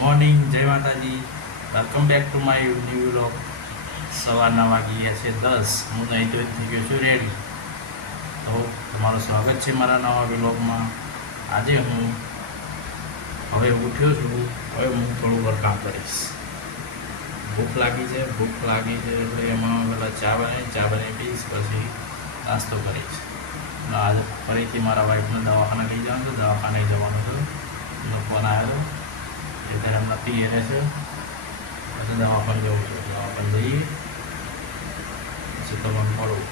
Morning, જય માતાજી. Welcome back to my new vlog. સવારના વાગી છે 10. હું નહીં તો થઈ ગયો છું રેડી. તો તમારું સ્વાગત છે મારા નવા વ્લોગમાં. આજે હું હવે ઉઠ્યો છું. હવે હું થોડું વર્કઆઉટ કરીશ. ભૂખ લાગી છે એટલે એમાં પહેલાં ચા બનાવી પીશ, પછી નાસ્તો કરીશ. આજે ફરીથી મારા વાઈફને દવાખાને લઈ જવાનું તો દવાખાને જવાનું હતું. એનો ફોન આવ્યો અત્યારે એમના પિયરે છે, પછી દવાખાને જવું છે. દવાખાને જઈએ પછી તમને મળું.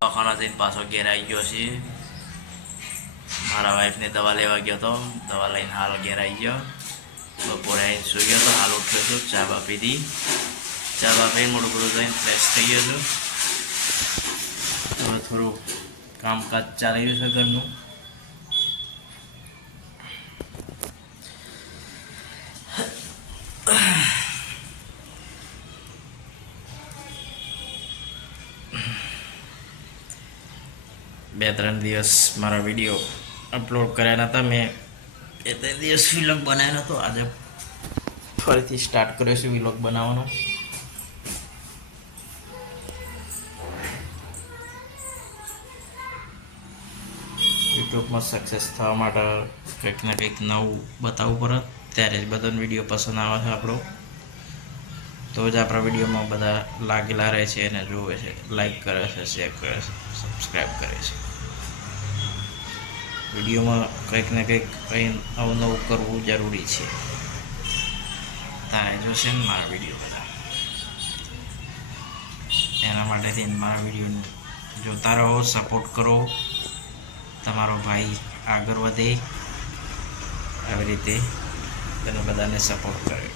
દવાખાના જઈને પાછો ઘેર આવી ગયો છે. મારા વાઈફને દવા લેવા ગયો હતો. દવા લઈને હાલ ઘેર આવી ગયો. બપોરે આવીને સુઈ ગયો હતો. હાલ ઉઠ્યો છું, ચા બા પીધી. ચા બા પીને મોડું બધું જઈને ફ્રેશ થઈ ગયો છું. હવે થોડું કામકાજ ચાલી રહ્યું છે ઘરનું. બે ત્રણ દિવસ મારા વિડીયો અપલોડ કર્યા નહોતા. મેં 2-3 દિવસ વિલોગ બનાવ્યો નહોતો. આજે ફરીથી સ્ટાર્ટ કર્યો છે વિલોગ બનાવવાનો. યુટ્યુબમાં સક્સેસ થવા માટે કંઈક ને કંઈક નવું બતાવવું પડે, ત્યારે જ બધાને વિડીયો પસંદ આવે છે આપણો. તો જ આપણા વિડીયોમાં બધા લાગેલા રહે છે અને જોવે છે, લાઈક કરે છે, શેર કરે છે, સબસ્ક્રાઈબ કરે છે. વિડીયોમાં કંઈક ને કંઈક અવનવું કરવું જરૂરી છે. તારે જોશે ને મારા વિડીયો બધા. એના માટેથી મારા વિડીયોને જોતા રહો, સપોર્ટ કરો. તમારો ભાઈ આગળ વધે આવી રીતે તેને બધાને સપોર્ટ કરે.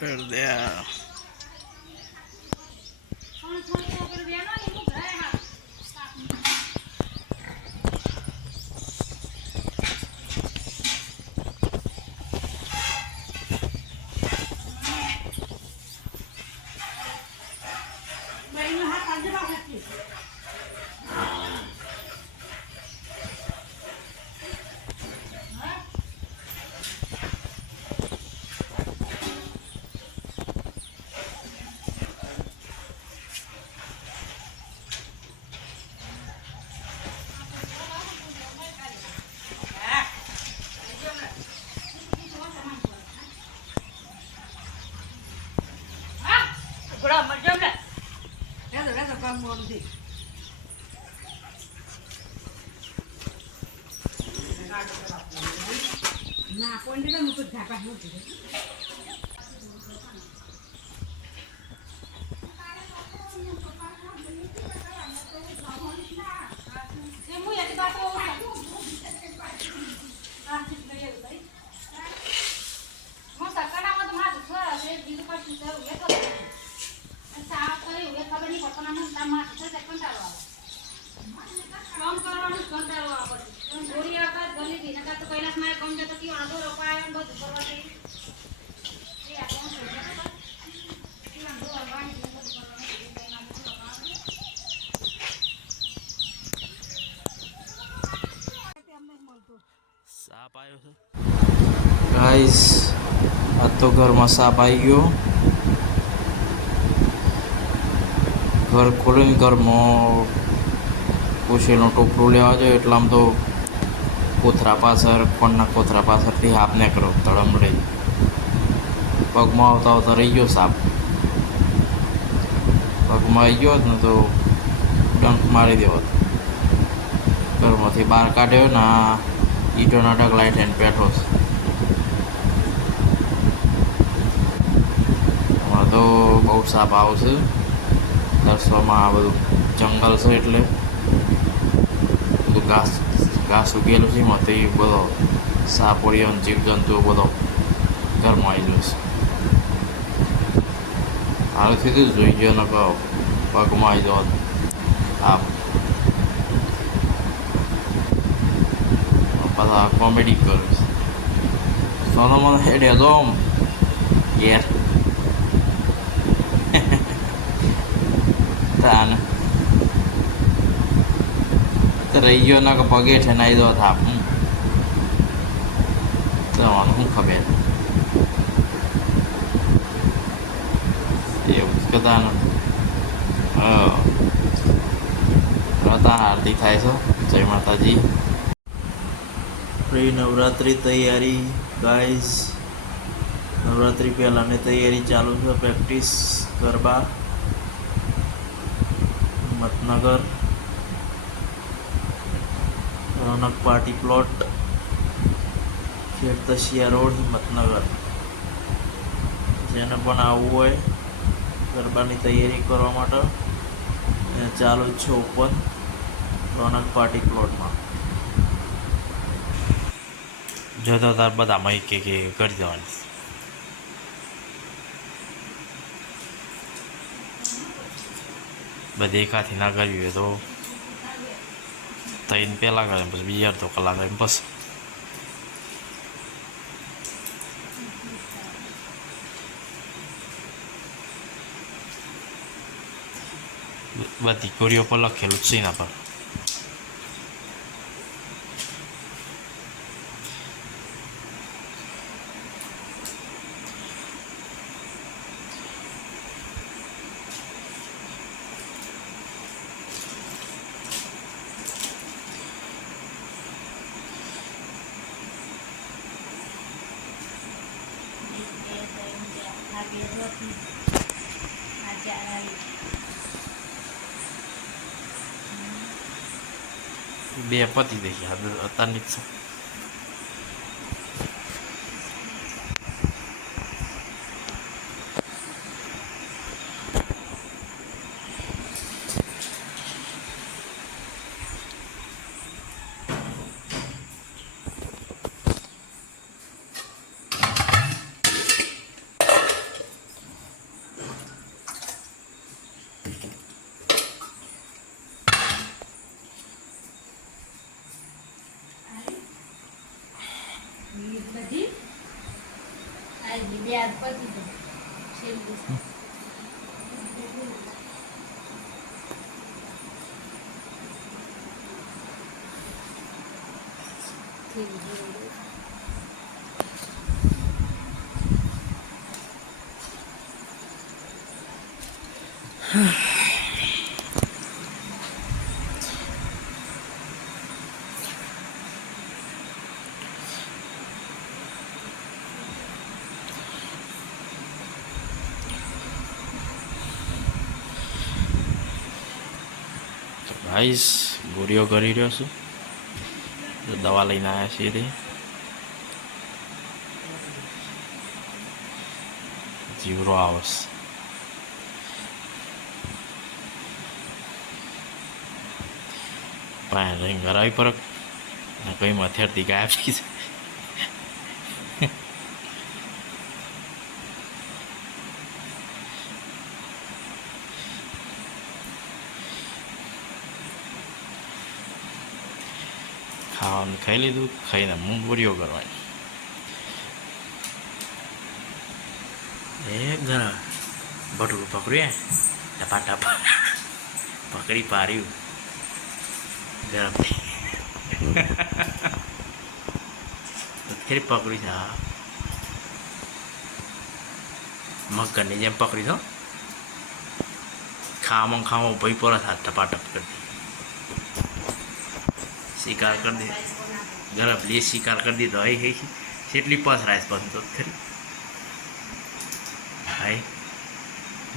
कर दिया। ના કોઈ ને તો ઢાકા નથી સાપ આવ્યો છે ગાઈસ. આ તો ઘરમાં સાપ આવી ગયો. ઘર ખોલીને ઘરમાં પૂછેલું ટોપલું લેવા જોઈએ એટલે આમ તો કોથરા પાછળ કોણના કોથરા પાછળથી હાફ ને કરો તળમડે પગમાં આવતા આવતા રહી ગયો સાપ. પગમાં આવી ગયો ને તો ડંખ મારી દેવો. ઘરમાંથી બહાર કાઢ્યો ને ઈટોના ઢગલાઈ થઈને બેઠો છે. હમણાં તો બહુ સાપ આવશે. દર્શવામાં આ બધું જંગલ છે એટલે બધું ઘાસ ઉગેલું છે. એમાં તો એ બધો સાપોડીઓ જીવજંતુઓ બધો ઘરમાં આવી જશે. હાલ સીધું જોઈ ગયો ને પગમાં આવી જવા આપ બધા કોમેડી કરે છે. સોનો મને હેડે તો યાર તાન રહી ગયો ને કે પગે છે નાઈ દો થાપ તમારું શું ખબર એવું કદાનું રતા આરતી થાય છે. જય માતાજી. પ્રી નવરાત્રિ તૈયારી ગાઈઝ. નવરાત્રિ પહેલાંની તૈયારી ચાલુ છે. પ્રેક્ટિસ ગરબા હિંમતનગર રોનક પાર્ટી પ્લોટ ખેડતશિયા રોડ હિંમતનગર. જેને પણ આવવું હોય ગરબાની તૈયારી કરવા માટે ચાલુ જ છે ઓપન રોનક પાર્ટી પ્લોટમાં. જોતો તાર બધામાં એક એક કરી દેવાની. બધી એકાથી ના કરવી હોય તો ત્રણ પહેલાં કરે પછી બીજી અડધો કલાક એમ બસ. બધી કોરીઓ પર લખેલું છે એના પર. બે પતી દઈ અત્યારની જ છે. ગાઈસ ગોળીઓ કરી રહ્યો છું, તો દવા લઈને આવ્યા છીએ તે જીવરો આવશે. પાસે રહીને કરાવી પરક ને કઈ મથેરથી ગાયબ થઈ જાય. ખાવાનું ખાઈ લીધું, ખાઈને હું ગોળીઓ કરવાની. એ ઘણા બટું પકડ્યું, ટપા ટપા પકડી પાડ્યું ગરમ ફરી પકડી છે. હા, મગરની જેમ પકડી છો. ખાવામાં ખાવામાં ભાઈ પર હાથ ટપાટપ કરી શિકાર કરી દે ગરમ લે શિકાર કરી દીધો. હઈ કેટલી પસરાય પછી તો ખરી હાય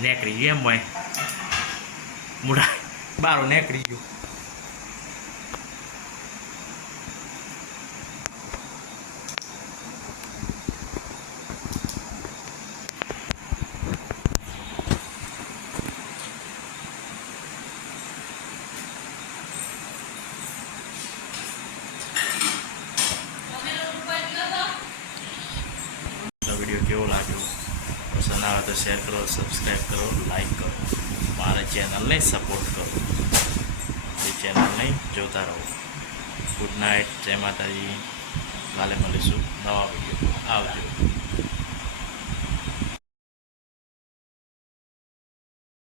નેકળી ગયું એમ હોય મૂડા બારો નેકળી ગયું. વિડીયો કેવો લાગ્યો પસંદ આવે તો શેર કરો, સબસ્ક્રાઈબ કરો, લાઈક કરો, મારા ચેનલને સપોર્ટ કરો, એ ચેનલને જોતા રહો. ગુડ નાઇટ, જય માતાજી. કાલે મળીશું નવા વિડીયો. આવજો.